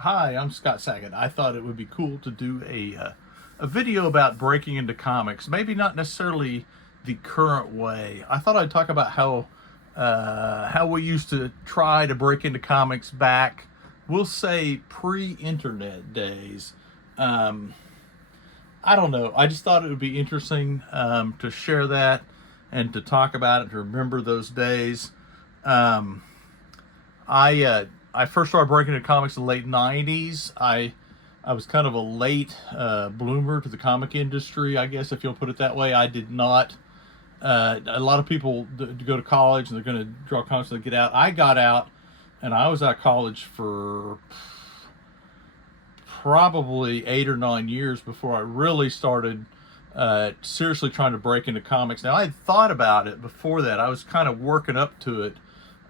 Hi, I'm Scott Saget. I thought it would be cool to do a video about breaking into comics. Maybe not necessarily the current way. I thought I'd talk about how we used to try to break into comics back, we'll say pre-internet days. Um, I don't know. I just thought it would be interesting to share that and to talk about it, to remember those days. Um, I first started breaking into comics in the late '90s. I was kind of a late bloomer to the comic industry, I guess, if you'll put it that way. I did not. A lot of people go to college and they're going to draw comics and they get out. I got out, and I was out of college for probably 8 or 9 years before I really started seriously trying to break into comics. Now, I had thought about it before that. I was kind of working up to it,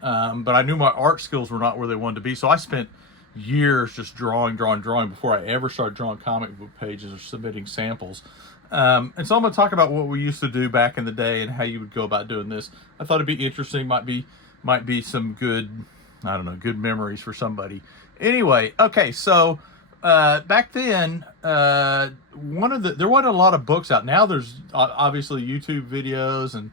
but I knew my art skills were not where they wanted to be. So I spent years just drawing before I ever started drawing comic book pages or submitting samples. And so I'm going to talk about what we used to do back in the day and how you would go about doing this. I thought it'd be interesting, might be some good, I don't know, good memories for somebody. Anyway, okay, so back then, there wasn't a lot of books out. Now there's obviously YouTube videos and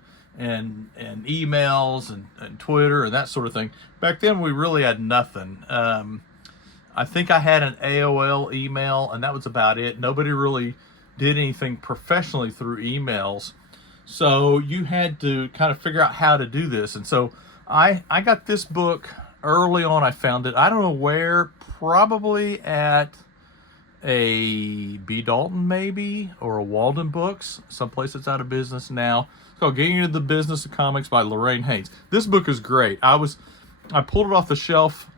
emails and Twitter and that sort of thing. Back then we really had nothing. I think I had an AOL email, and that was about it. Nobody really did anything professionally through emails. So you had to kind of figure out how to do this. And so I got this book early on. I found it, I don't know where, probably at a B. Dalton maybe, or a Walden Books, someplace that's out of business now. It's called Getting Into the Business of Comics by Lorraine Haynes. This book is great. I pulled it off the shelf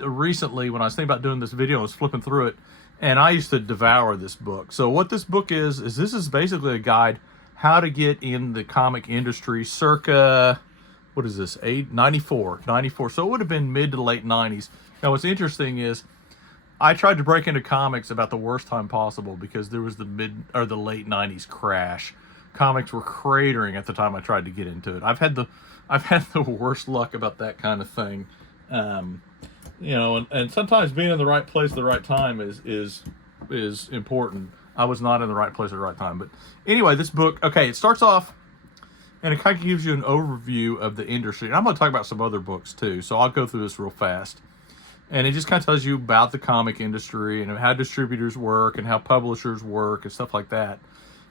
recently when I was thinking about doing this video. I was flipping through it, and I used to devour this book. So what this book is this is basically a guide how to get in the comic industry circa, what is this, 94. So it would have been mid to late 90s. Now what's interesting is I tried to break into comics about the worst time possible because there was the late 90s crash. Comics were cratering at the time I tried to get into it. I've had the worst luck about that kind of thing. And sometimes being in the right place at the right time is important. I was not in the right place at the right time. But anyway, this book, okay, it starts off and it kind of gives you an overview of the industry. And I'm going to talk about some other books too, so I'll go through this real fast. And it just kind of tells you about the comic industry and how distributors work and how publishers work and stuff like that.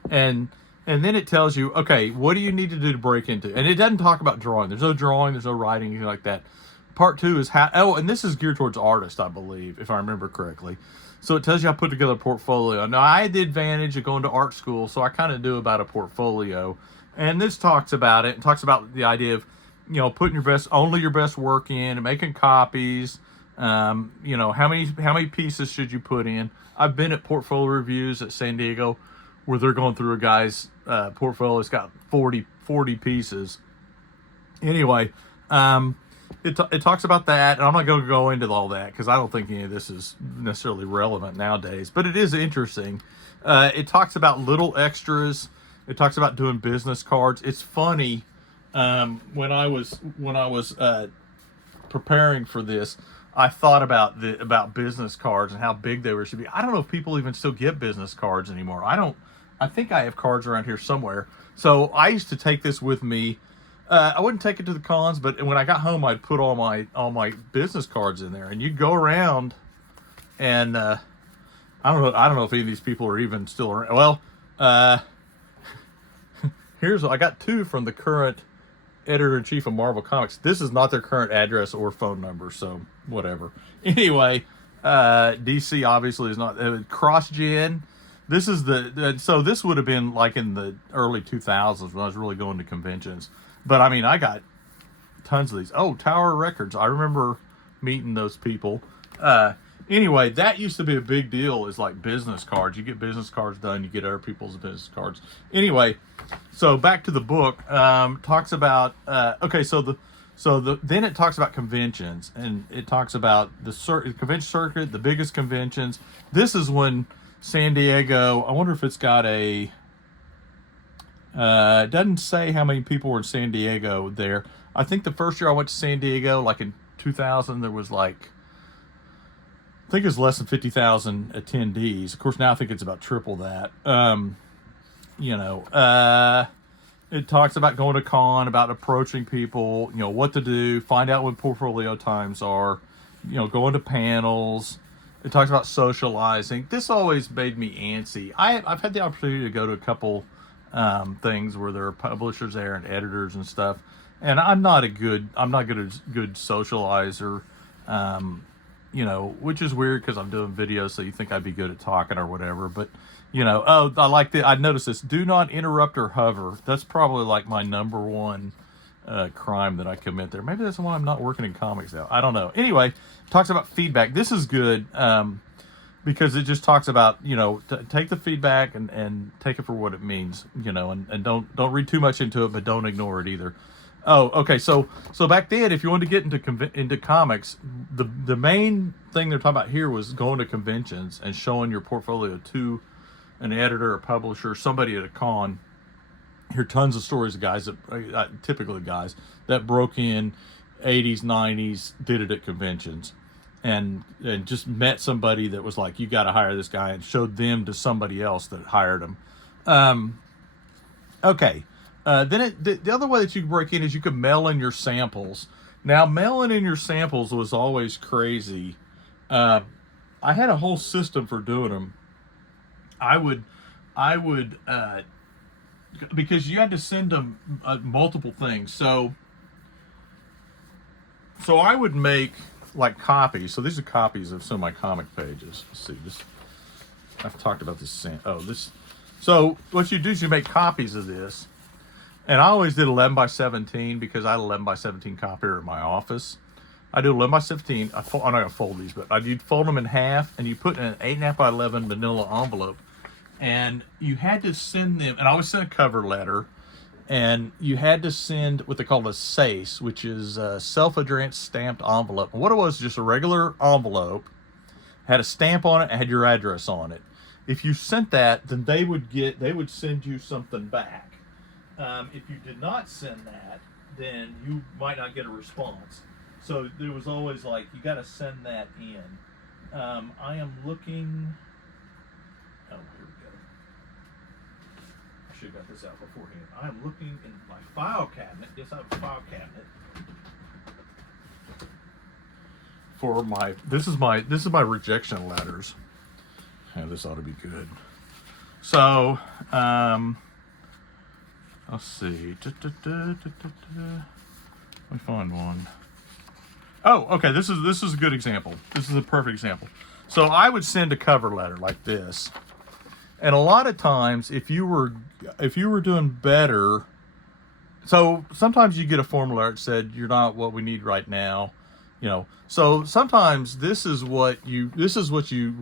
And then it tells you, okay, what do you need to do to break into? And it doesn't talk about drawing. There's no drawing, there's no writing, anything like that. Part two is and this is geared towards artists, I believe, if I remember correctly. So it tells you how to put together a portfolio. Now, I had the advantage of going to art school, so I kind of knew about a portfolio. And this talks about it, and talks about the idea of, putting only your best work in and making copies. How many pieces should you put in? I've been at portfolio reviews at San Diego where they're going through a guy's portfolio. It's got 40 pieces. Anyway, it talks about that, and I'm not going to go into all that because I don't think any of this is necessarily relevant nowadays, but it is interesting. It talks about little extras. It talks about doing business cards. It's funny. When I was preparing for this, I thought about business cards and how big they should be. I don't know if people even still get business cards anymore. I think I have cards around here somewhere. So I used to take this with me. I wouldn't take it to the cons, but when I got home, I'd put all my business cards in there, and you'd go around, and I don't know if any of these people are even still around. Well, I got two from the current editor-in-chief of Marvel Comics. This is not their current address or phone number, so whatever. Anyway, DC obviously is not CrossGen. This is so this would have been like in the early 2000s when I was really going to conventions. But I mean, I got tons of these. Oh, Tower Records. I remember meeting those people. Anyway, that used to be a big deal, is like business cards. You get business cards done, you get other people's business cards. Anyway, so back to the book. Talks about then it talks about conventions, and it talks about the convention circuit, the biggest conventions. This is when San Diego, I wonder if it's got it doesn't say how many people were in San Diego there. I think the first year I went to San Diego, like in 2000, there was like I think it's less than 50,000 attendees. Of course, now I think it's about triple that. You know, it talks about going to con, about approaching people, you know, what to do, find out what portfolio times are, you know, going to panels. It talks about socializing. This always made me antsy. I've had the opportunity to go to a couple things where there are publishers there and editors and stuff, and I'm not a good socializer. You know, which is weird because I'm doing videos, so you think I'd be good at talking or whatever. But, you know, oh, I noticed this. Do not interrupt or hover. That's probably like my number one crime that I commit there. Maybe that's why I'm not working in comics now. I don't know. Anyway, talks about feedback. This is good because it just talks about, you know, take the feedback and take it for what it means, you know, and don't read too much into it, but don't ignore it either. Oh, okay. So back then, if you wanted to get into comics, the main thing they're talking about here was going to conventions and showing your portfolio to an editor or publisher, somebody at a con. Hear tons of stories of guys that typically guys that broke in 80s, 90s, did it at conventions, and just met somebody that was like, you got to hire this guy, and showed them to somebody else that hired him. Okay. Then the other way that you can break in is you can mail in your samples. Now, mailing in your samples was always crazy. I had a whole system for doing them. I would, because you had to send them multiple things. So I would make like copies. So these are copies of some of my comic pages. Let's see this. I've talked about this. So what you do is you make copies of this. And I always did 11 by 17 because I had 11 by 17 copier in my office. I do 11 by 17. I'm not going to fold these, but you'd fold them in half, and you put in an 8.5 by 11 manila envelope. And you had to send them, and I always sent a cover letter, and you had to send what they call a SACE, which is a self-addressed stamped envelope. And what it was, just a regular envelope, had a stamp on it, and had your address on it. If you sent that, then they would send you something back. If you did not send that, then you might not get a response. So there was always like, you got to send that in. I am looking. Oh, here we go. I should have got this out beforehand. I am looking in my file cabinet. Yes, I have a file cabinet for my. This is my rejection letters. Yeah, this ought to be good. So. Let's see. Let me find one. Oh, okay. This is a good example. This is a perfect example. So I would send a cover letter like this, and a lot of times, if you were doing better, so sometimes you get a form letter that said you're not what we need right now, you know. So sometimes this is what you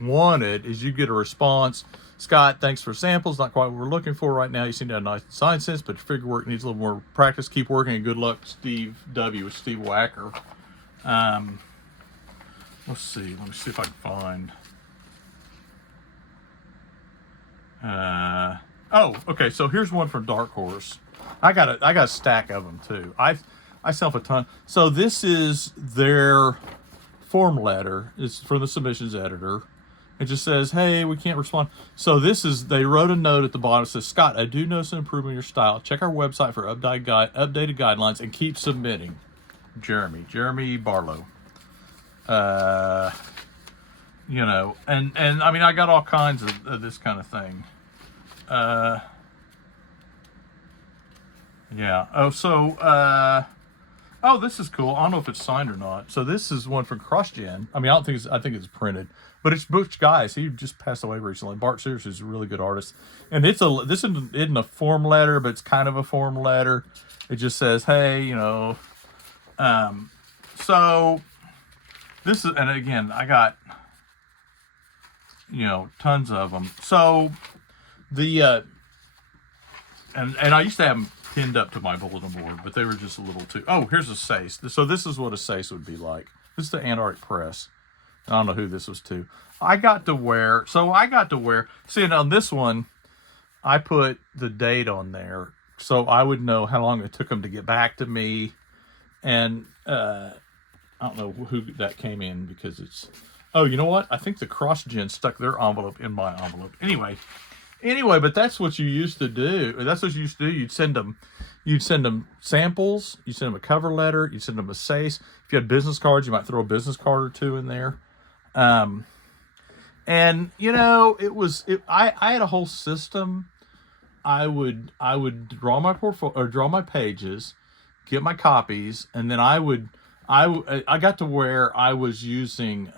wanted, is you get a response. Scott, thanks for samples. Not quite what we're looking for right now. You seem to have a nice design sense, but your figure work needs a little more practice. Keep working, and good luck, Steve W. with Steve Wacker. Let's see. Let me see if I can find. Oh, okay. So here's one from Dark Horse. I got a stack of them too. I sell a ton. So this is their form letter. It's from the submissions editor. It just says, hey, we can't respond. So they wrote a note at the bottom that says, Scott, I do notice an improvement in your style. Check our website for updated guidelines and keep submitting. Jeremy Barlow. You know, and I mean, I got all kinds of this kind of thing. Yeah. Oh, so, oh, this is cool. I don't know if it's signed or not. So this is one from CrossGen. I mean, I think it's printed, but it's Butch Guys. He just passed away recently. Bart Sears is a really good artist, and this isn't a form letter, but it's kind of a form letter. It just says, hey, you know, so this is, and again, I got, you know, tons of them. So the, and I used to have them pinned up to my bulletin board, but they were just a little too. Oh, here's a SACE. So this is what a SACE would be like. This is the Antarctic Press. I don't know who this was to. I got to wear. See, and on this one, I put the date on there, so I would know how long it took them to get back to me. And I don't know who that came in, because it's Oh, you know what? I think the CrossGen stuck their envelope in my envelope. Anyway, but that's what you used to do. That's what you used to do. You'd send them samples. You send them a cover letter. You send them a SACE. If you had business cards, you might throw a business card or two in there. And I had a whole system. I would draw my portfolio or draw my pages, get my copies, and then I got to where I was using is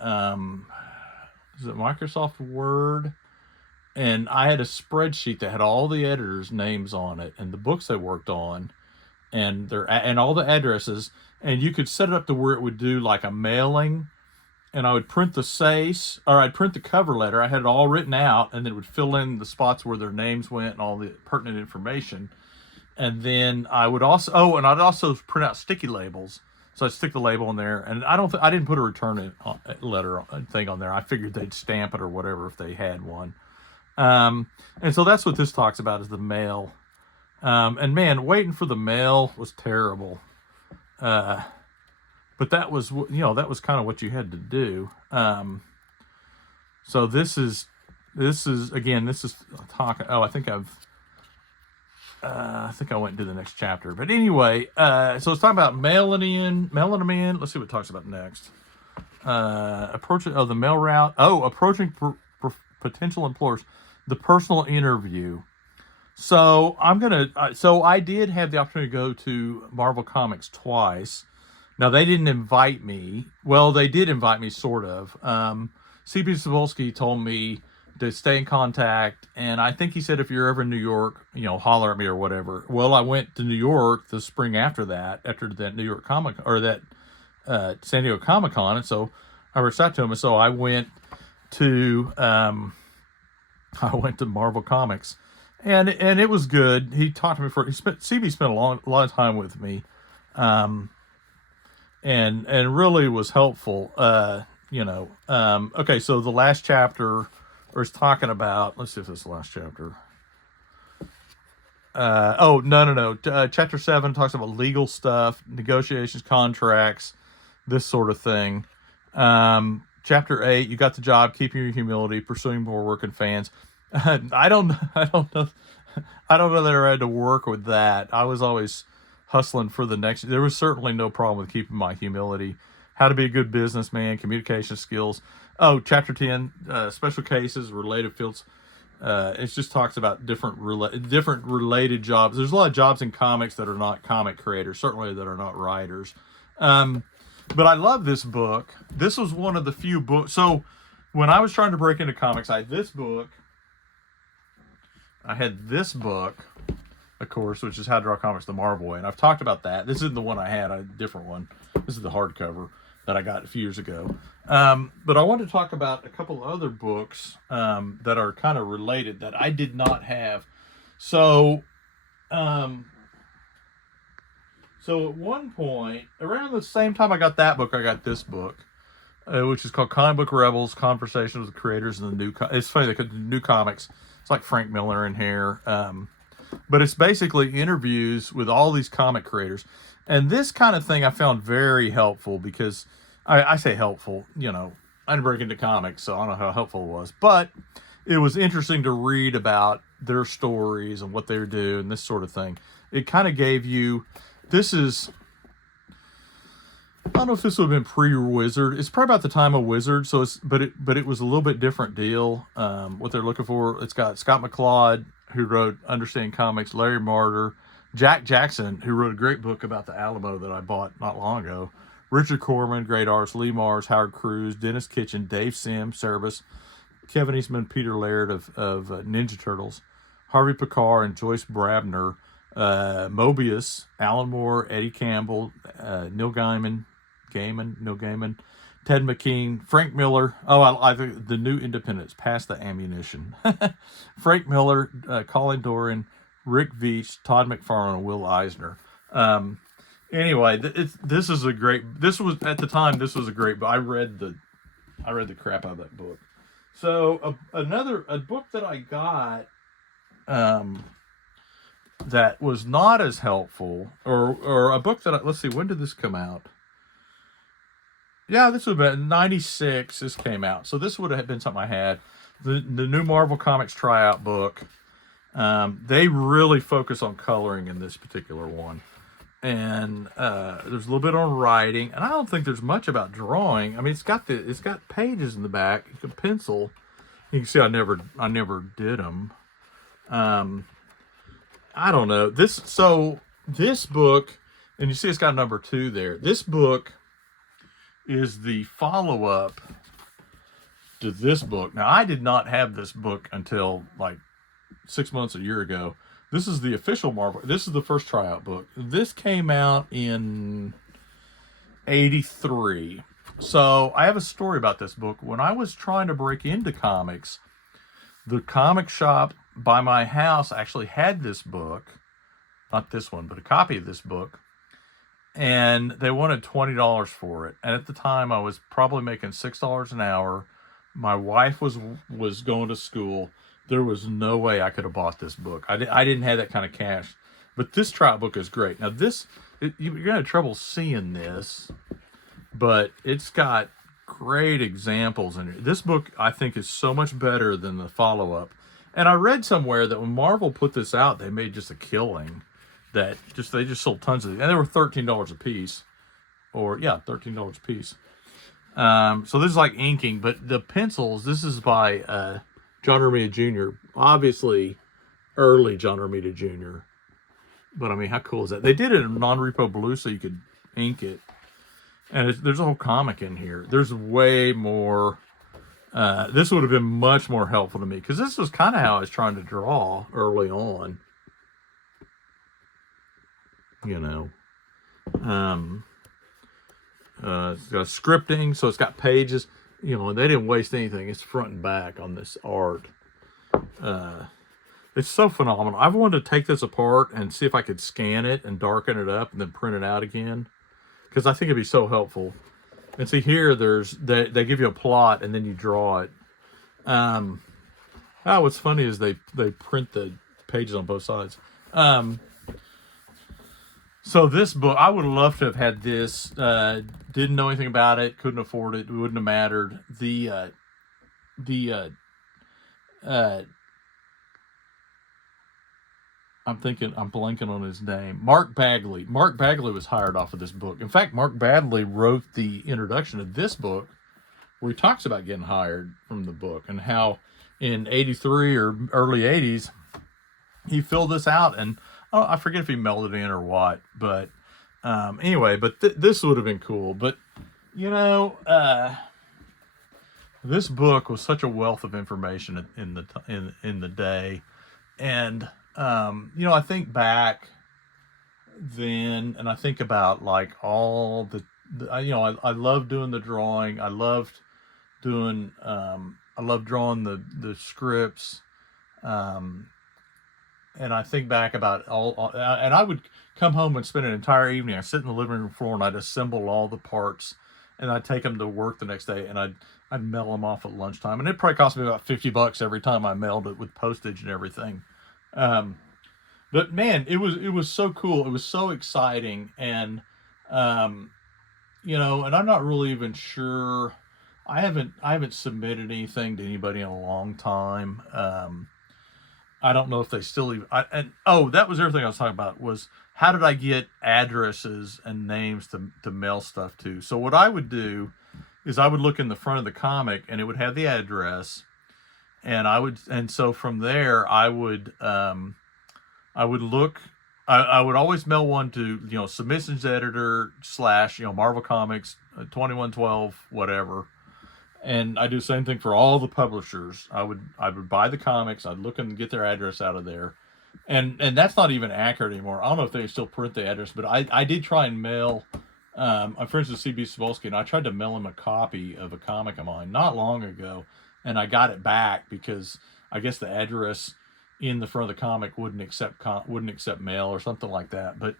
it Microsoft Word, and I had a spreadsheet that had all the editors' names on it and the books they worked on, and all the addresses, and you could set it up to where it would do like a mailing, and I would print the SACE, or I'd print the cover letter. I had it all written out, and then it would fill in the spots where their names went and all the pertinent information. And then I would also, and I'd also print out sticky labels. So I'd stick the label in there, and I didn't put a return letter thing on there. I figured they'd stamp it or whatever if they had one. And so that's what this talks about, is the mail. And man, waiting for the mail was terrible. But that was kind of what you had to do. So this is talking. Oh, I think I went into the next chapter. But anyway, so it's talking about mailing them in. Let's see what it talks about next. The mail route. Oh, approaching potential employers, the personal interview. So I did have the opportunity to go to Marvel Comics twice. Now, they didn't invite me. Well, they did invite me, sort of. C.B. Cebulski told me to stay in contact, and I think he said, if you're ever in New York, holler at me or whatever. Well, I went to New York the spring after that New York Comic, or that San Diego Comic Con, and so I reached out to him, and so I went to Marvel Comics, and it was good. He talked to me CB spent a lot of time with me. And really was helpful. Okay, so the last chapter is talking about, let's see if this is the last chapter. No. Chapter 7 talks about legal stuff, negotiations, contracts, this sort of thing. Chapter 8, you got the job, keeping your humility, pursuing more working fans. I don't know that I had to work with that. I was always hustling for the next. There was certainly no problem with keeping my humility. How to be a good businessman, communication skills. Oh, chapter 10, special cases, related fields. It just talks about different related jobs. There's a lot of jobs in comics that are not comic creators, certainly that are not writers. But I love this book. This was one of the few books. So when I was trying to break into comics, I had this book, of course, which is How to Draw Comics the Marvel Way. And I've talked about that. This isn't the one I had, a different one. This is the hardcover that I got a few years ago. But I wanted to talk about a couple other books that are kind of related that I did not have. So at one point, around the same time I got that book, I got this book, which is called Comic Book Rebels, Conversations with the Creators of the New... It's funny, the new comics. It's like Frank Miller in here. But it's basically interviews with all these comic creators. And this kind of thing I found very helpful, because I say helpful, I didn't break into comics, so I don't know how helpful it was. But it was interesting to read about their stories and what they were doing, and this sort of thing. It kind of gave you... I don't know if this would have been pre-Wizard. It's probably about the time of Wizard, but it was a little bit different deal. What they're looking for. It's got Scott McCloud, who wrote Understanding Comics, Larry Marder, Jack Jackson, who wrote a great book about the Alamo that I bought not long ago, Richard Corman, great artists, Lee Mars, Howard Cruz, Dennis Kitchen, Dave Sims, Cerebus, Kevin Eastman, Peter Laird of Ninja Turtles, Harvey Pekar and Joyce Brabner, Mobius, Alan Moore, Eddie Campbell, Neil Gaiman, Ted McKean, Frank Miller. Oh, I think the New Independents, Pass the Ammunition. Frank Miller, Colin Doran, Rick Veitch, Todd McFarlane, and Will Eisner. Anyway, this was at the time, this was a great book. I read the crap out of that book. So a book that I got that was not as helpful, or a book that let's see, when did this come out? Yeah, this would have been 96. This came out. So this would have been something I had. The new Marvel Comics tryout book. They really focus on coloring in this particular one. And there's a little bit on writing, and I don't think there's much about drawing. I mean, it's got pages in the back. You can pencil. You can see I never did them. I don't know this book, and you see it's got number 2 there. This book is the follow up to this book. Now, I did not have this book until like 6 months, a year ago. This is the official Marvel. This is the first tryout book. This came out in 83. So I have a story about this book. When I was trying to break into comics, the comic shop by my house actually had this book. Not this one, but a copy of this book. And they wanted $20 for it. And at the time, I was probably making $6 an hour. My wife was going to school. There was no way I could have bought this book. I didn't have that kind of cash. But this tryout book is great. Now, you're going to have trouble seeing this, but it's got great examples in it. This book, I think, is so much better than the follow-up. And I read somewhere that when Marvel put this out, they made just a killing. They just sold tons of it. And they were $13 a piece. $13 a piece. So this is like inking, but the pencils, this is by John Romita Jr. Obviously, early John Romita Jr. But I mean, how cool is that? They did it in non-repo blue so you could ink it. And there's a whole comic in here. There's way more. This would have been much more helpful to me because this was kind of how I was trying to draw early on. You know. It's got scripting, so it's got pages. You know, they didn't waste anything. It's front and back on this art. It's so phenomenal. I've wanted to take this apart and see if I could scan it and darken it up and then print it out again, because I think it'd be so helpful. And see here, they give you a plot and then you draw it. What's funny is they print the pages on both sides. So this book, I would love to have had this. Didn't know anything about it, couldn't afford it, wouldn't have mattered. I'm blanking on his name. Mark Bagley. Mark Bagley was hired off of this book. In fact, Mark Bagley wrote the introduction of this book, where he talks about getting hired from the book and how in 83 or early 80s, he filled this out, and I forget if he mailed it in or what, but anyway, but this would have been cool. But you know, this book was such a wealth of information in the day, and you know, I think back then, and I think about like all the you know, I loved doing the drawing. I loved doing I loved drawing the scripts. And I think back about and I would come home and spend an entire evening. I'd sit in the living room floor and I'd assemble all the parts, and I'd take them to work the next day, and I'd mail them off at lunchtime. And it probably cost me about $50 every time I mailed it with postage and everything. But man, it was so cool. It was so exciting. And, you know, and I'm not really even sure. I haven't submitted anything to anybody in a long time. I don't know if they still even. That was everything I was talking about, was how did I get addresses and names to mail stuff to? So what I would do is I would look in the front of the comic, and it would have the address, and so from there I would look. I would always mail one to, you know, submissions editor / you know, Marvel Comics 2112 whatever. And I do the same thing for all the publishers. I would buy the comics. I'd look and get their address out of there, and that's not even accurate anymore. I don't know if they still print the address, but I did try and mail. I'm friends with C.B. Cebulski, and I tried to mail him a copy of a comic of mine not long ago, and I got it back because I guess the address in the front of the comic wouldn't accept mail or something like that. But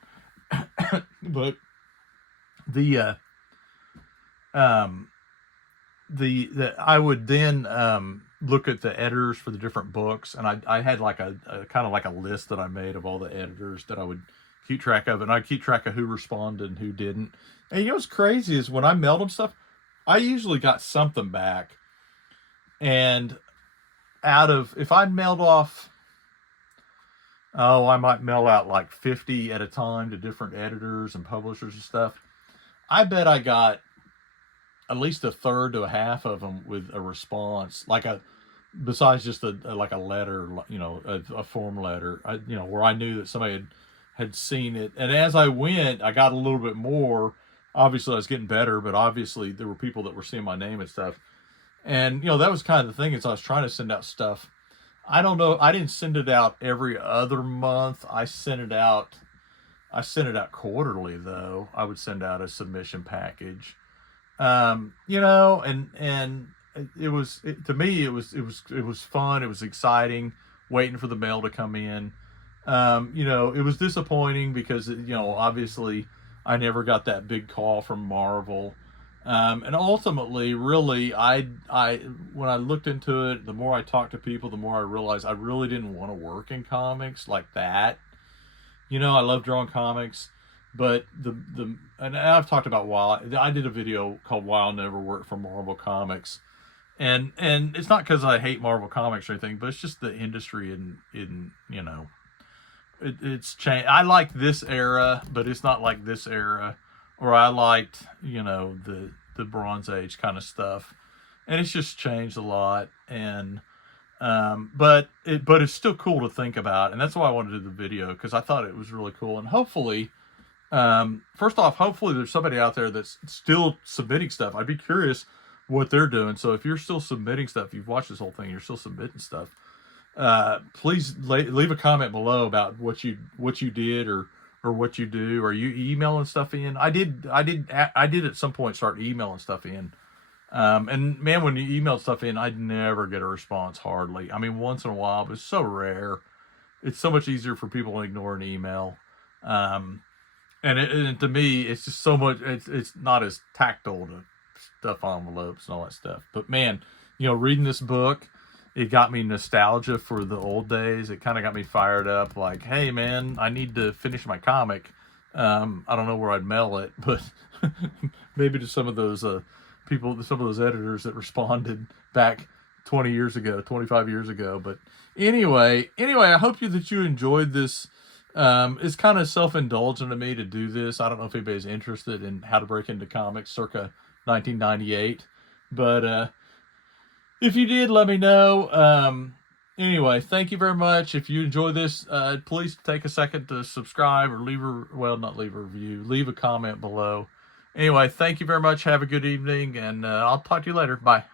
but the I would then look at the editors for the different books, and I had like a kind of like a list that I made of all the editors that I would keep track of, and I'd keep track of who responded and who didn't. And you know what's crazy is when I mailed them stuff, I usually got something back. And if I mailed off, I might mail out like 50 at a time to different editors and publishers and stuff. I bet I got at least a third to a half of them with a response, besides just like a letter, a form letter, where I knew that somebody had seen it. And as I went, I got a little bit more. Obviously, I was getting better, but obviously there were people that were seeing my name and stuff. And that was kind of the thing, is I was trying to send out stuff. I don't know. I didn't send it out every other month. I sent it out quarterly, though. I would send out a submission package. And to me, it was fun. It was exciting waiting for the mail to come in. It was disappointing because, obviously I never got that big call from Marvel. And ultimately, really, when I looked into it, the more I talked to people, the more I realized I really didn't want to work in comics like that. I love drawing comics, but and I've talked about why I did a video called "Why I'll Never Work for Marvel Comics," and it's not because I hate Marvel Comics or anything, but it's just the industry it's changed. I like this era, but it's not like this era. Or I liked, the Bronze Age kind of stuff, and it's just changed a lot. And but it's still cool to think about, and that's why I wanted to do the video, because I thought it was really cool. And hopefully, first off, hopefully there's somebody out there that's still submitting stuff. I'd be curious what they're doing. So if you're still submitting stuff, you've watched this whole thing, you're still submitting stuff, please leave a comment below about what you did, or what you do. Are you emailing stuff in? I did at some point start emailing stuff in. And man, when you email stuff in, I'd never get a response, hardly. I mean, once in a while, but it's so rare. It's so much easier for people to ignore an email. And to me, it's just so much, it's not as tactile to stuff envelopes and all that stuff. But man, reading this book, it got me nostalgia for the old days. It kind of got me fired up, like, hey man, I need to finish my comic. I don't know where I'd mail it, but maybe to some of those people, some of those editors that responded back 20 years ago, 25 years ago. But anyway, I hope that you enjoyed this. It's kind of self-indulgent of me to do this. I don't know if anybody's interested in how to break into comics circa 1998, but if you did, let me know. Anyway, thank you very much. If you enjoy this, please take a second to subscribe, or not leave a review, leave a comment below. Anyway, thank you very much. Have a good evening, and I'll talk to you later. Bye.